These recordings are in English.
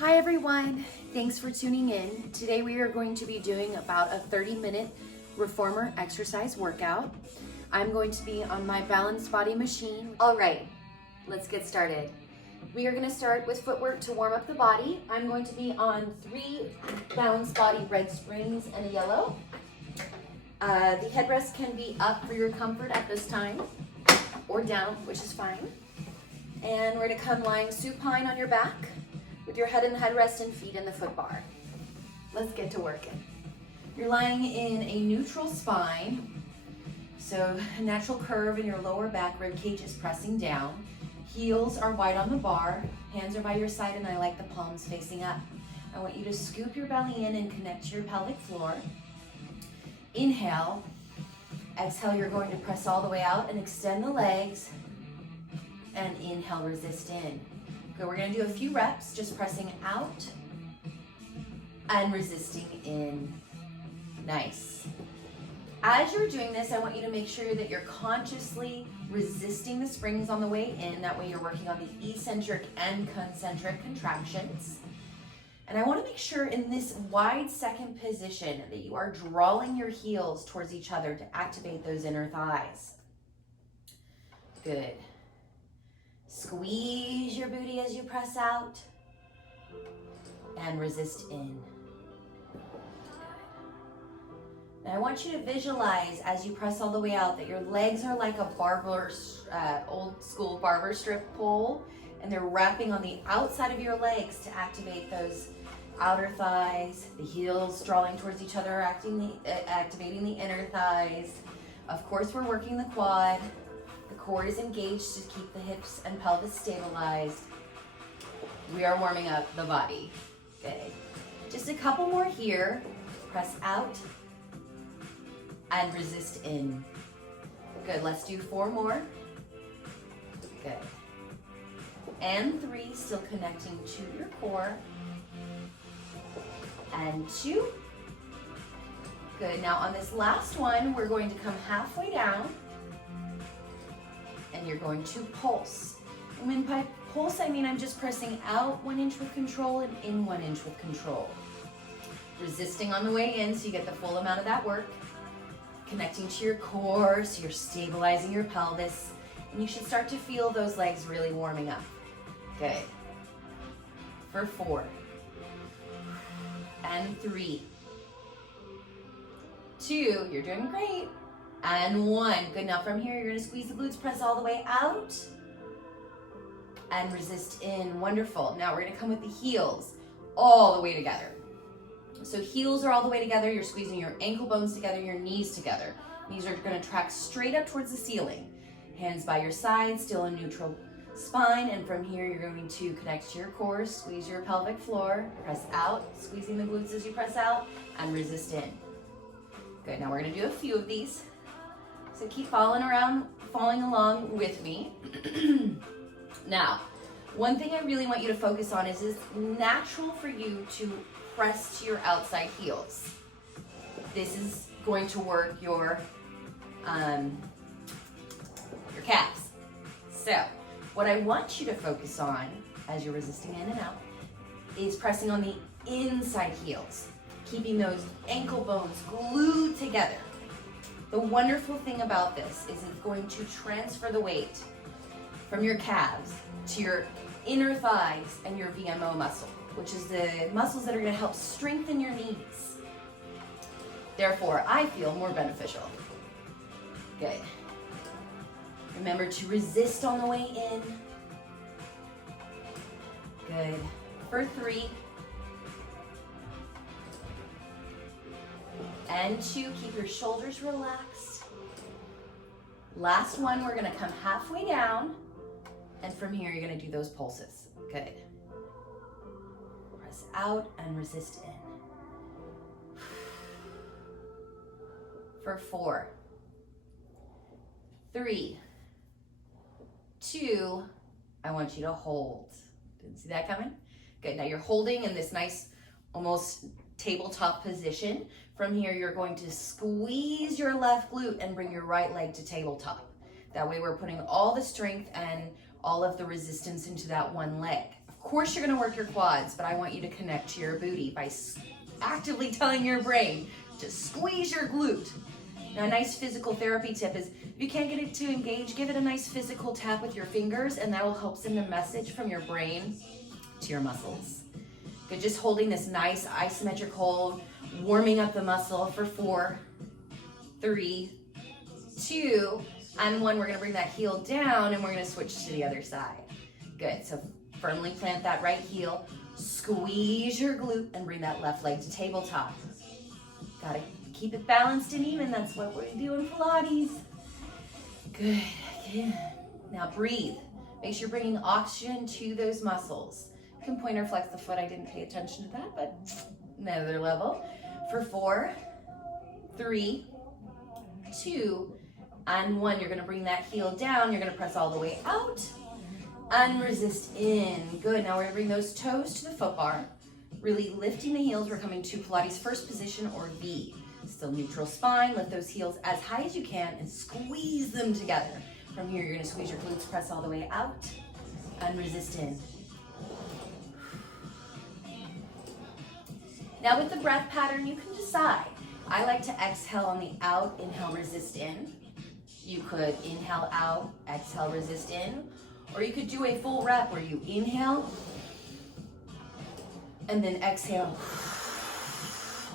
Hi everyone, thanks for tuning in. Today we are going to be doing about a 30-minute reformer exercise workout. I'm going to be on my balanced body machine. All right, let's get started. We are going to start with footwork to warm up the body. I'm going to be on 3 balanced body red springs and a yellow. The headrest can be up for your comfort at this time or down, which is fine. And we're going to come lying supine on your back with your head in the headrest and feet in the foot bar. Let's get to working. You're lying in a neutral spine, so a natural curve in your lower back, rib cage is pressing down. Heels are wide on the bar, hands are by your side, and I like the palms facing up. I want you to scoop your belly in and connect to your pelvic floor. Inhale. Exhale, you're going to press all the way out and extend the legs. And inhale, resist in. Good, we're gonna do a few reps, just pressing out and resisting in. Nice. As you're doing this, I want you to make sure that you're consciously resisting the springs on the way in. That way you're working on the eccentric and concentric contractions. And I want to make sure in this wide second position that you are drawing your heels towards each other to activate those inner thighs. Good. Squeeze your booty as you press out and resist in. Now I want you to visualize as you press all the way out that your legs are like a old school barber strip pole, and they're wrapping on the outside of your legs to activate those outer thighs. The heels drawing towards each other, activating the inner thighs. Of course, we're working the quad. The core is engaged to keep the hips and pelvis stabilized. We are warming up the body. Good. Just a couple more here. Press out and resist in. Good, let's do 4 more. Good. And 3, still connecting to your core. And 2. Good, now on this last one, we're going to come halfway down and you're going to pulse. And when by pulse, I mean I'm just pressing out 1 inch with control and in 1 inch with control. Resisting on the way in so you get the full amount of that work. Connecting to your core so you're stabilizing your pelvis. And you should start to feel those legs really warming up. Good. For 4. And 3. 2, you're doing great. And 1, good. Now from here, you're gonna squeeze the glutes, press all the way out, and resist in. Wonderful. Now we're gonna come with the heels all the way together. So heels are all the way together, you're squeezing your ankle bones together, your knees together. Knees are gonna track straight up towards the ceiling. Hands by your side, still in neutral spine, and from here you're going to connect to your core, squeeze your pelvic floor, press out, squeezing the glutes as you press out, and resist in. Good, now we're gonna do a few of these. So keep following along with me. Now, one thing I really want you to focus on is it's natural for you to press to your outside heels. This is going to work your calves. So, what I want you to focus on as you're resisting in and out is pressing on the inside heels, keeping those ankle bones glued together. The wonderful thing about this is it's going to transfer the weight from your calves to your inner thighs and your VMO muscle, which is the muscles that are going to help strengthen your knees. Therefore, I feel more beneficial. Good. Remember to resist on the way in. Good. For 3. And 2, keep your shoulders relaxed. Last one, we're gonna come halfway down. And from here, you're gonna do those pulses. Good. Press out and resist in. For 4, 3, 2, I want you to hold. Didn't see that coming? Good, now you're holding in this nice, almost tabletop position. From here, you're going to squeeze your left glute and bring your right leg to tabletop. That way we're putting all the strength and all of the resistance into that one leg. Of course you're gonna work your quads, but I want you to connect to your booty by actively telling your brain to squeeze your glute. Now, a nice physical therapy tip is, if you can't get it to engage, give it a nice physical tap with your fingers, and that will help send a message from your brain to your muscles. Good, just holding this nice isometric hold, warming up the muscle for 4, 3, 2, and 1. We're gonna bring that heel down and we're gonna switch to the other side. Good, so firmly plant that right heel, squeeze your glute, and bring that left leg to tabletop. Gotta keep it balanced and even. That's what we're doing Pilates. Good, again. Now breathe. Make sure you're bringing oxygen to those muscles. You can point or flex the foot. I didn't pay attention to that, but another level. For 4, 3, 2, and 1. You're gonna bring that heel down. You're gonna press all the way out and resist in. Good, now we're gonna bring those toes to the foot bar. Really lifting the heels. We're coming to Pilates first position, or V. Still neutral spine. Lift those heels as high as you can and squeeze them together. From here, you're gonna squeeze your glutes, press all the way out and resist in. Now with the breath pattern, you can decide. I like to exhale on the out, inhale, resist in. You could inhale out, exhale, resist in. Or you could do a full rep where you inhale and then exhale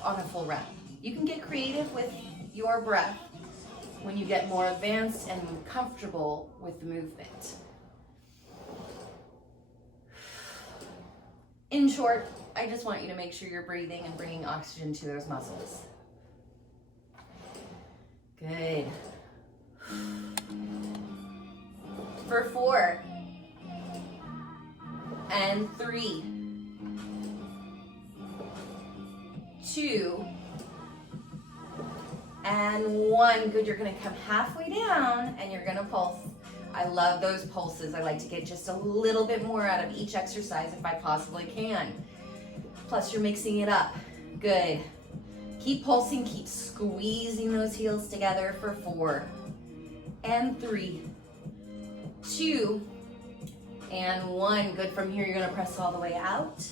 on a full rep. You can get creative with your breath when you get more advanced and comfortable with the movement. In short, I just want you to make sure you're breathing and bringing oxygen to those muscles. Good. For 4, and 3, 2, and 1. Good, you're gonna come halfway down and you're gonna pulse. I love those pulses. I like to get just a little bit more out of each exercise if I possibly can. Plus you're mixing it up. Good. Keep pulsing, keep squeezing those heels together for 4, and 3, 2, and 1. Good, from here you're gonna press all the way out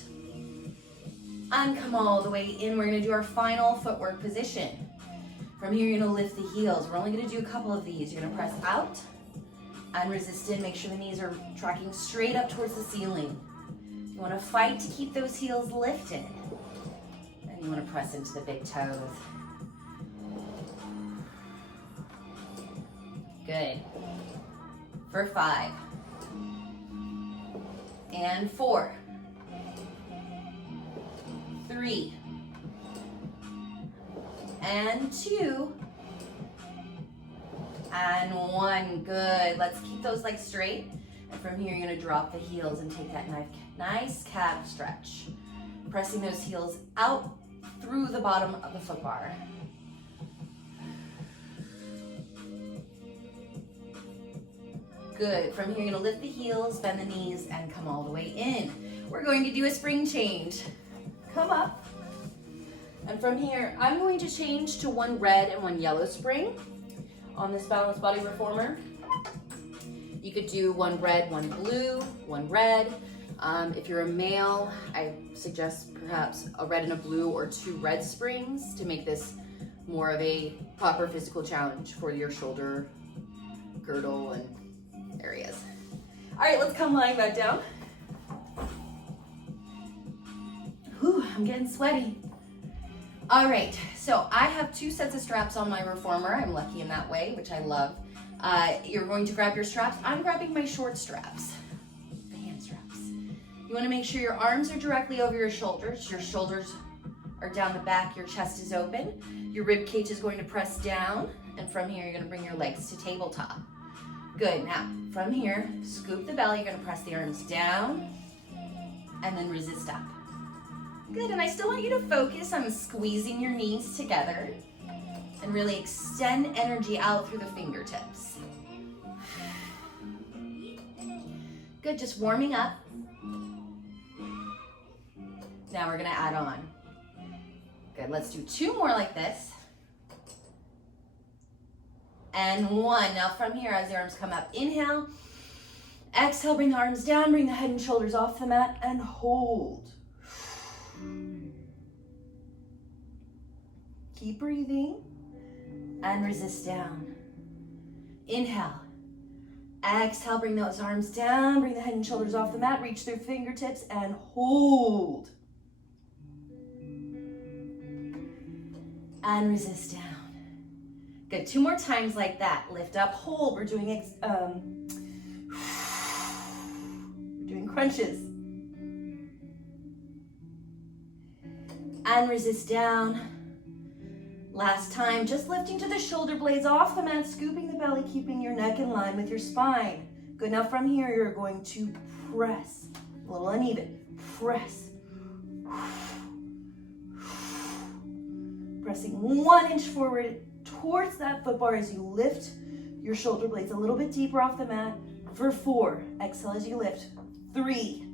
and come all the way in. We're gonna do our final footwork position. From here, you're gonna lift the heels. We're only gonna do a couple of these. You're gonna press out and resist in. Make sure the knees are tracking straight up towards the ceiling. You wanna fight to keep those heels lifted. And you wanna press into the big toes. Good. For 5, and 4, 3, and 2, and 1. Good. Let's keep those legs straight. And from here, you're gonna drop the heels and take that nice calf stretch. Pressing those heels out through the bottom of the foot bar. Good. From here, you're gonna lift the heels, bend the knees, and come all the way in. We're going to do a spring change. Come up. And from here, I'm going to change to 1 red and 1 yellow spring on this balanced body reformer. You could do 1 red, 1 blue, 1 red. If you're a male, I suggest perhaps a red and a blue, or 2 red springs to make this more of a proper physical challenge for your shoulder, girdle, and areas. All right, let's come lying back down. Whew, I'm getting sweaty. All right, so I have 2 sets of straps on my reformer. I'm lucky in that way, which I love. You're going to grab your straps. I'm grabbing my short straps, the hand straps. You wanna make sure your arms are directly over your shoulders are down the back, your chest is open. Your rib cage is going to press down, and from here, you're gonna bring your legs to tabletop. Good, now, from here, scoop the belly, you're gonna press the arms down, and then resist up. Good, and I still want you to focus on squeezing your knees together and really extend energy out through the fingertips. Good, just warming up. Now we're gonna add on. Good, let's do 2 more like this. And 1, now from here, as the arms come up, inhale, Exhale, bring the arms down, bring the head and shoulders off the mat, and hold. Keep breathing, and resist down. Inhale. Exhale, bring those arms down, bring the head and shoulders off the mat, reach through fingertips, and hold. And resist down. Good, 2 more times like that. Lift up, hold. We're doing crunches. And resist down. Last time, just lifting to the shoulder blades off the mat, scooping the belly, keeping your neck in line with your spine. Good, now from here, you're going to press. A little uneven. Press. Pressing 1 inch forward towards that foot bar as you lift your shoulder blades a little bit deeper off the mat for 4. Exhale as you lift. 3,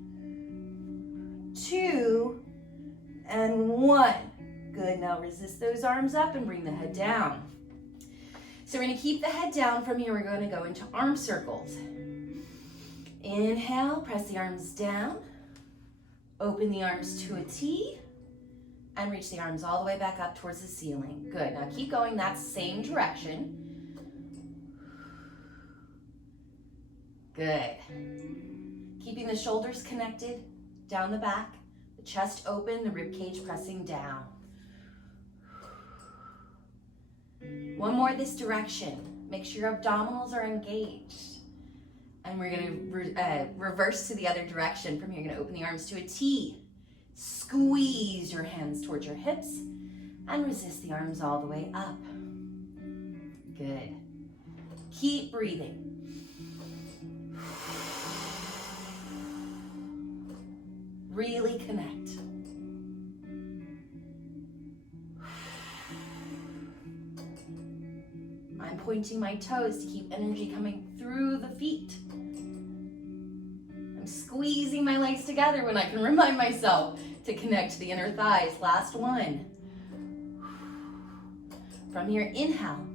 2, and 1. Good, now resist those arms up and bring the head down. So we're gonna keep the head down. From here, we're gonna go into arm circles. Inhale, press the arms down. Open the arms to a T and reach the arms all the way back up towards the ceiling. Good, now keep going that same direction. Good. Keeping the shoulders connected down the back, the chest open, the rib cage pressing down. 1 more this direction. Make sure your abdominals are engaged. And we're gonna reverse to the other direction. From here, you're gonna open the arms to a T. Squeeze your hands towards your hips and resist the arms all the way up. Good. Keep breathing. Really connect. I'm pointing my toes to keep energy coming through the feet. I'm squeezing my legs together when I can remind myself to connect to the inner thighs. Last one. From here, inhale.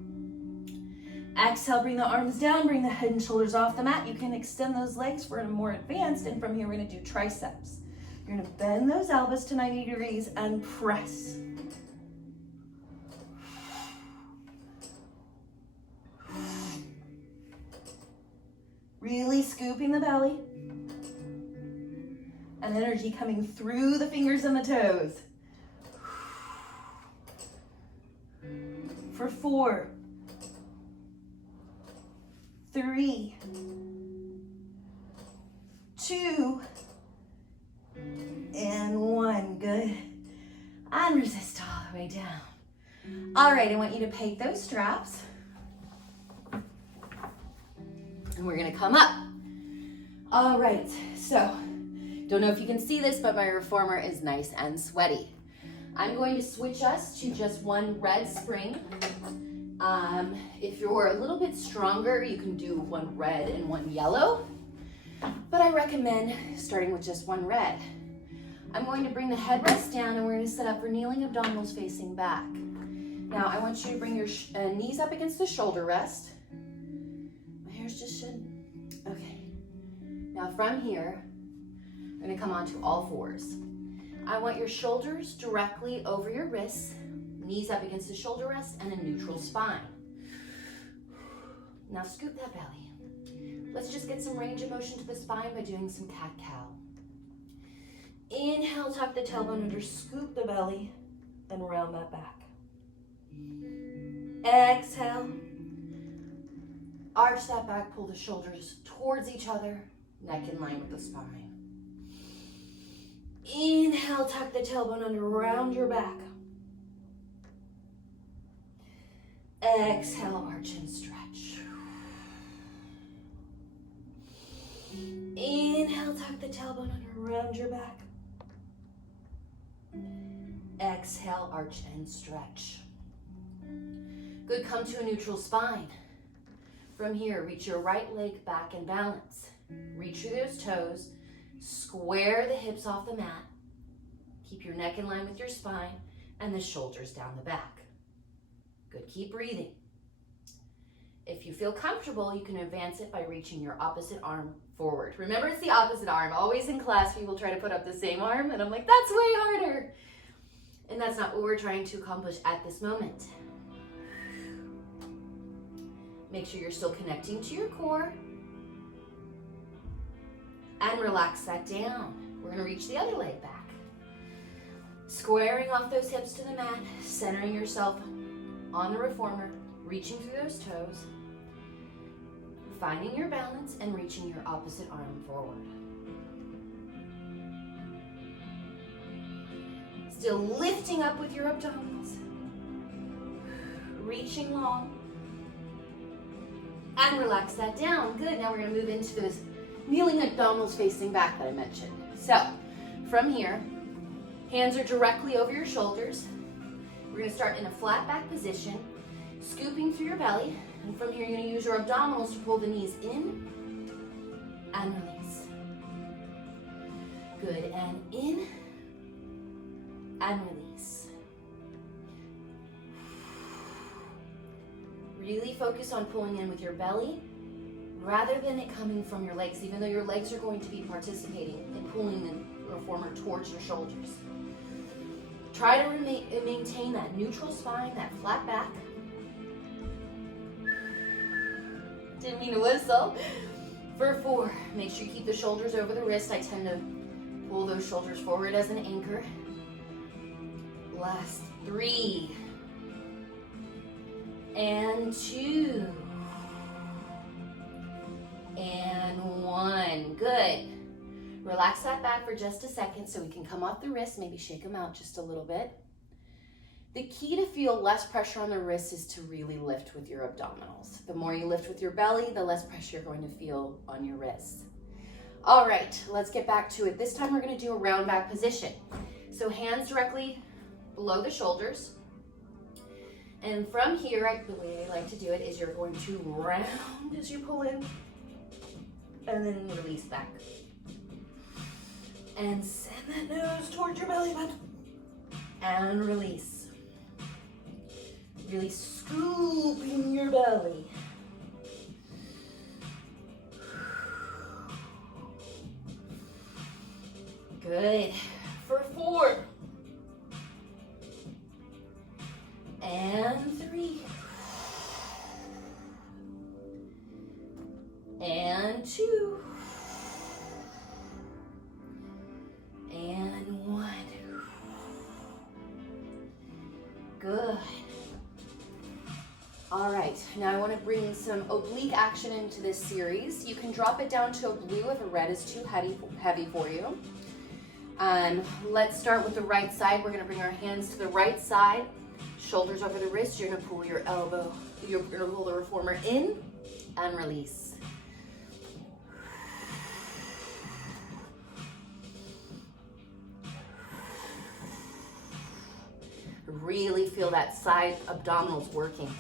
Exhale, bring the arms down, bring the head and shoulders off the mat. You can extend those legs for a more advanced, and from here, we're gonna do triceps. You're gonna bend those elbows to 90 degrees and press. Really scooping the belly. And energy coming through the fingers and the toes. For 4, 3, 2, and 1. Good. And resist all the way down. All right, I want you to peg those straps. And we're gonna come up. All right, so don't know if you can see this, but my reformer is nice and sweaty. I'm going to switch us to just 1 red spring. If you're a little bit stronger, you can do 1 red and 1 yellow, but I recommend starting with just 1 red. I'm going to bring the headrest down and we're going to set up for kneeling, abdominals facing back. Now I want you to bring your knees up against the shoulder rest. My hair's just shed. Okay. Now from here, I'm going to come onto all 4s. I want your shoulders directly over your wrists, knees up against the shoulder rest, and a neutral spine. Now scoop that belly. Let's just get some range of motion to the spine by doing some cat-cow. Inhale, tuck the tailbone under, scoop the belly, and round that back. Exhale, arch that back, pull the shoulders towards each other, neck in line with the spine. Inhale, tuck the tailbone under, round your back. Exhale, arch and stretch. Inhale, tuck the tailbone under, round your back. Exhale, arch and stretch. Good, come to a neutral spine. From here, reach your right leg back and balance. Reach through those toes, square the hips off the mat. Keep your neck in line with your spine and the shoulders down the back. Good, keep breathing. If you feel comfortable, you can advance it by reaching your opposite arm forward. Remember, it's the opposite arm. Always in class, people try to put up the same arm, and I'm like, that's way harder. And that's not what we're trying to accomplish at this moment. Make sure you're still connecting to your core. And relax that down. We're gonna reach the other leg back. Squaring off those hips to the mat, centering yourself on the reformer, reaching through those toes, finding your balance and reaching your opposite arm forward. Still lifting up with your abdominals, reaching long, and relax that down. Good, now we're gonna move into those kneeling abdominals facing back that I mentioned. So, from here, hands are directly over your shoulders. We're gonna start in a flat back position, scooping through your belly, and from here you're gonna use your abdominals to pull the knees in and release. Good, and in and release. Really focus on pulling in with your belly rather than it coming from your legs, even though your legs are going to be participating in pulling the reformer towards your shoulders. Try to maintain that neutral spine, that flat back. Didn't mean to whistle. For 4, make sure you keep the shoulders over the wrist. I tend to pull those shoulders forward as an anchor. Last 3 and 2 and 1. Good. Relax that back for just a second so we can come off the wrists, maybe shake them out just a little bit. The key to feel less pressure on the wrists is to really lift with your abdominals. The more you lift with your belly, the less pressure you're going to feel on your wrists. All right, let's get back to it. This time we're going to do a round back position. So hands directly below the shoulders. And from here, the way I like to do it is you're going to round as you pull in and then release back. And send that nose towards your belly button and release. Really scooping your belly. Good. For 4 and 3 and 2 and 1. Good. All right, now I want to bring some oblique action into this series. You can drop it down to a blue if a red is too heavy for you. Let's start with the right side. We're going to bring our hands to the right side, shoulders over the wrist. You're going to pull your elbow, you're going to pull the reformer in and release. Really feel that side abdominals working.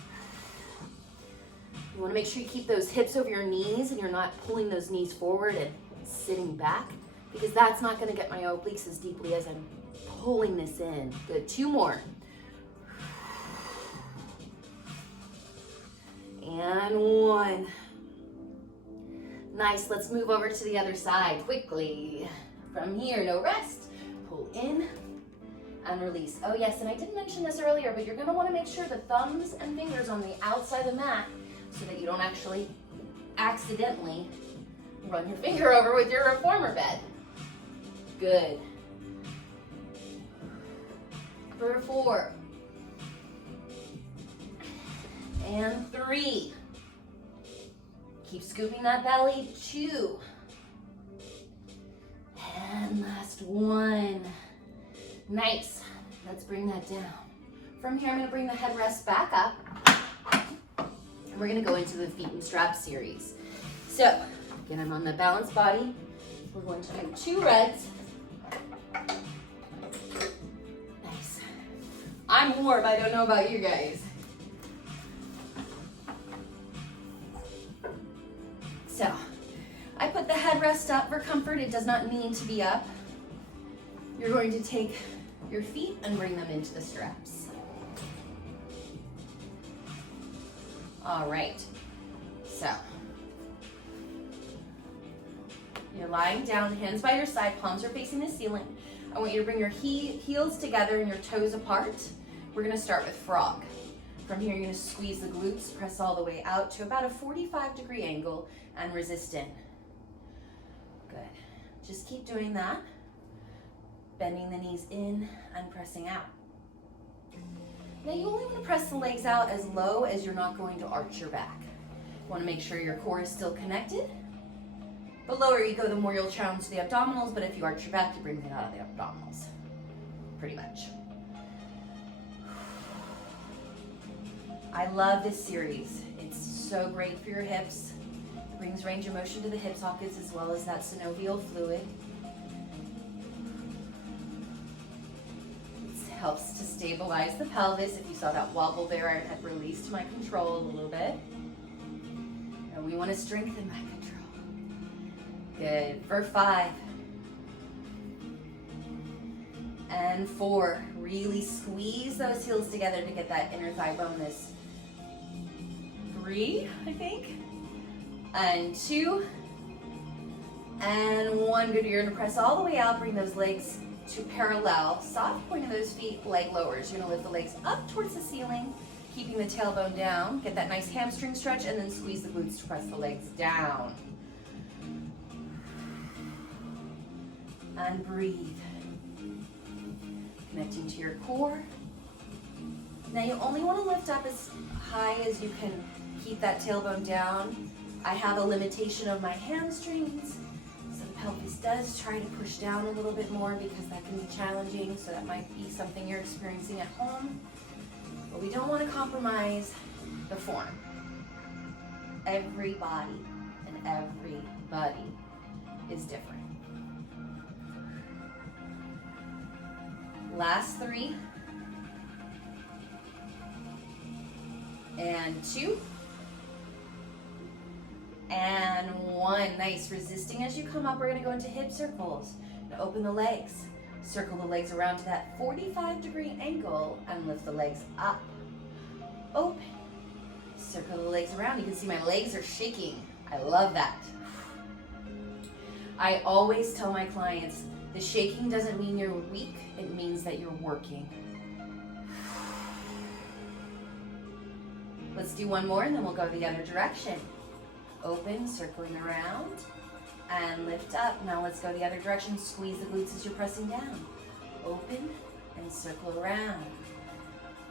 You want to make sure you keep those hips over your knees and you're not pulling those knees forward and sitting back, because that's not going to get my obliques as deeply as I'm pulling this in. Good. 2 more. And 1. Nice. Let's move over to the other side quickly. From here, no rest. Pull in and release. Oh yes, and I didn't mention this earlier, but you're going to want to make sure the thumbs and fingers on the outside of the mat so that you don't actually accidentally run your finger over with your reformer bed. Good. For 4 and 3. Keep scooping that belly. 2 and last 1. Nice. Let's bring that down. From here, I'm going to bring the headrest back up. And we're going to go into the feet and strap series. So, again, I'm on the balanced body. We're going to do 2 reds. Nice. I'm warm. I don't know about you guys. So, I put the headrest up for comfort. It does not need to be up. You're going to take your feet and bring them into the straps. All right, so You're lying down, hands by your side, palms are facing the ceiling. I want you to bring your heels together and your toes apart. We're gonna start with frog. From here, you're gonna squeeze the glutes, press all the way out to about a 45-degree angle and resist in. Good. Just keep doing that. Bending the knees in and pressing out. Now you only want to press the legs out as low as you're not going to arch your back. You want to make sure your core is still connected. The lower you go, the more you'll challenge the abdominals, but if you arch your back, you bring it out of the abdominals. Pretty much. I love this series. It's so great for your hips. It brings range of motion to the hip sockets as well as that synovial fluid. It helps to stabilize the pelvis. If you saw that wobble there, I had released my control a little bit. And we want to strengthen that control. Good. For 5. And 4. Really squeeze those heels together to get that inner thigh bone. 3, I think. And 2. And 1. Good. You're going to press all the way out. Bring those legs to parallel. Soft point of those feet, leg lowers. You're going to lift the legs up towards the ceiling, keeping the tailbone down. Get that nice hamstring stretch, and then squeeze the glutes to press the legs down. And breathe. Connecting to your core. Now you only want to lift up as high as you can keep that tailbone down. I have a limitation of my hamstrings, so the pelvis does try to push down a little bit more because that can be challenging, so that might be something you're experiencing at home. But we don't want to compromise the form. Every body and everybody is different. Last 3. And 2. And 1. Nice. Resisting as you come up, we're going to go into hip circles. Now open the legs. Circle the legs around to that 45-degree angle and lift the legs up. Open. Circle the legs around. You can see my legs are shaking. I love that. I always tell my clients, the shaking doesn't mean you're weak, it means that you're working. Let's do 1 more and then we'll go the other direction. Open, circling around, and lift up. Now let's go the other direction. Squeeze the glutes as you're pressing down. Open and circle around.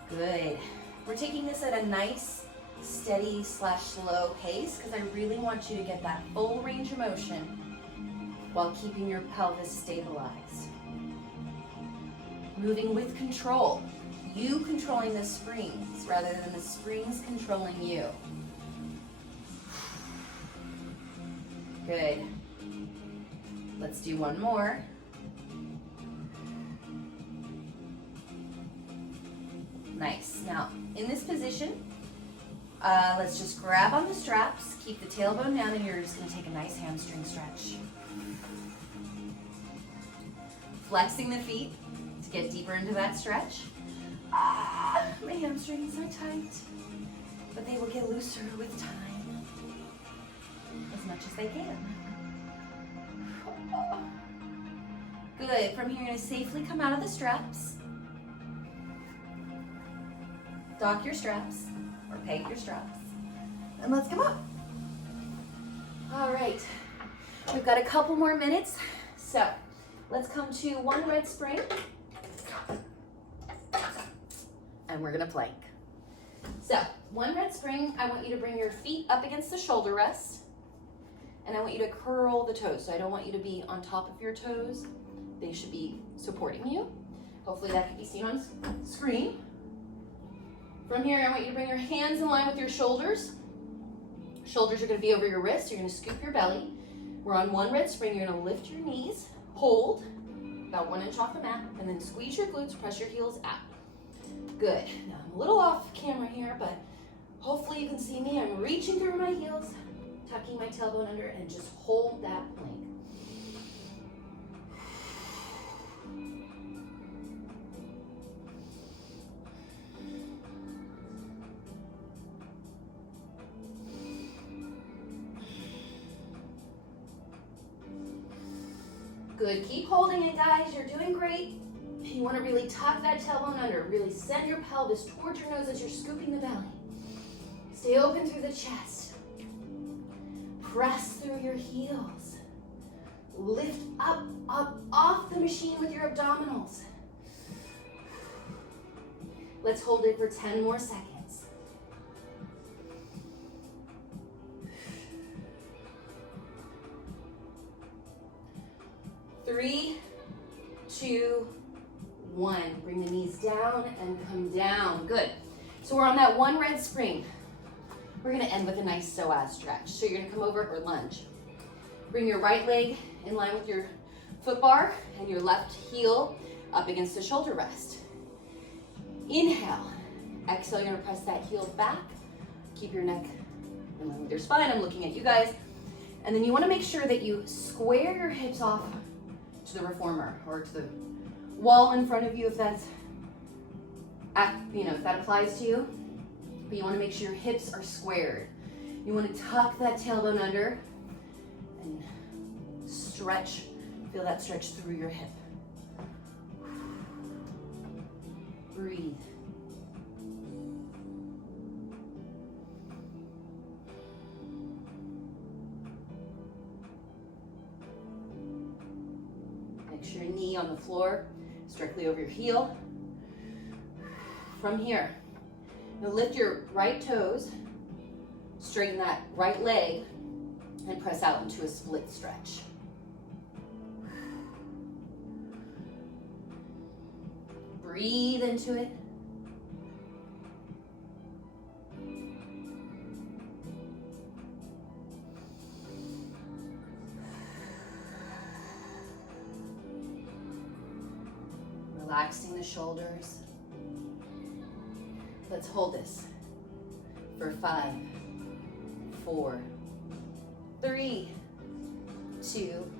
Good. We're taking this at a nice, steady / slow pace because I really want you to get that full range of motion while keeping your pelvis stabilized. Moving with control. You controlling the springs rather than the springs controlling you. Good. Let's do 1 more. Nice. Now, in this position, let's just grab on the straps, keep the tailbone down, and you're just going to take a nice hamstring stretch. Flexing the feet to get deeper into that stretch. My hamstrings are tight, but they will get looser with time, as much as they can. Good. From here, you're going to safely come out of the straps. Dock your straps, or peg your straps, and let's come up. All right, we've got a couple more minutes, so let's come to 1 red spring, and we're gonna plank. So 1 red spring, I want you to bring your feet up against the shoulder rest, and I want you to curl the toes. So I don't want you to be on top of your toes. They should be supporting you. Hopefully that can be seen on screen. From here, I want you to bring your hands in line with your shoulders. Shoulders are gonna be over your wrists. You're gonna scoop your belly. We're on 1 red spring. You're gonna lift your knees, hold about 1 inch off the mat, and then squeeze your glutes, press your heels out. Good. Now I'm a little off camera here, but hopefully you can see me. I'm reaching through my heels, tucking my tailbone under, and just hold that plank. Good, keep holding it, guys. You're doing great. You want to really tuck that tailbone under. Really send your pelvis towards your nose as you're scooping the belly. Stay open through the chest. Press through your heels. Lift up, up, off the machine with your abdominals. Let's hold it for 10 more seconds. 3, 2, 1. Bring the knees down and come down. Good. So we're on that one red spring. We're going to end with a nice psoas stretch. So you're going to come over or lunge. Bring your right leg in line with your foot bar and your left heel up against the shoulder rest. Inhale. Exhale, you're going to press that heel back. Keep your neck in line with your spine. I'm looking at you guys. And then you want to make sure that you square your hips off to the reformer or to the wall in front of you if that's, if that applies to you. But you want to make sure your hips are squared. You want to tuck that tailbone under and stretch. Feel that stretch through your hip. Breathe. Make sure your knee on the floor is directly over your heel. From here, now lift your right toes, straighten that right leg, and press out into a split stretch. Breathe into it. Relaxing the shoulders. Let's hold this for 5, 4, 3, 2,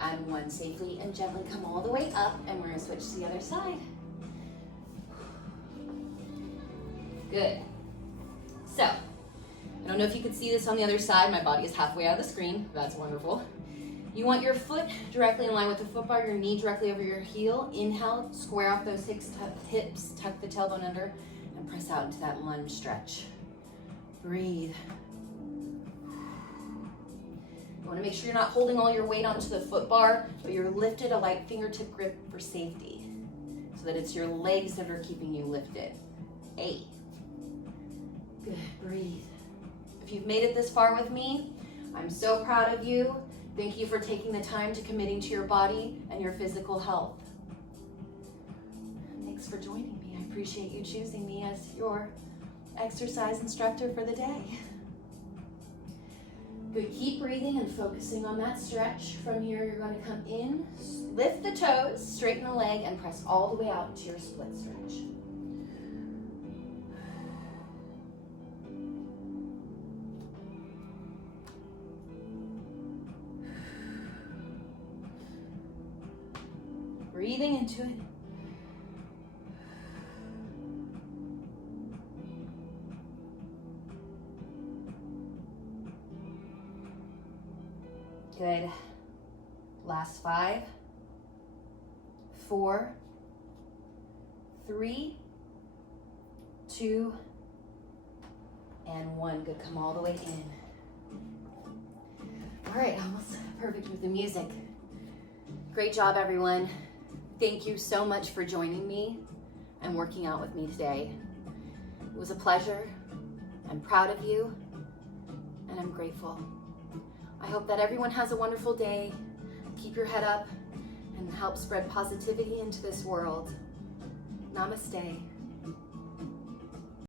and 1. Safely and gently come all the way up, and we're going to switch to the other side. Good. So, I don't know if you can see this on the other side. My body is halfway out of the screen. That's wonderful. You want your foot directly in line with the foot bar, your knee directly over your heel. Inhale, square off those hips, tuck the tailbone under, and press out into that lunge stretch. Breathe. You want to make sure you're not holding all your weight onto the foot bar, but you're lifted a light fingertip grip for safety, so that it's your legs that are keeping you lifted. 8. Good, breathe. If you've made it this far with me, I'm so proud of you. Thank you for taking the time to committing to your body and your physical health. Thanks for joining me. I appreciate you choosing me as your exercise instructor for the day. Good, keep breathing and focusing on that stretch. From here, you're going to come in, lift the toes, straighten the leg, and press all the way out to your split stretch. Breathing into it. Good. Last 5, 4, 3, 2, and 1. Good, come all the way in. All right, almost perfect with the music. Great job, everyone. Thank you so much for joining me and working out with me today. It was a pleasure. I'm proud of you, and I'm grateful. I hope that everyone has a wonderful day. Keep your head up and help spread positivity into this world. Namaste.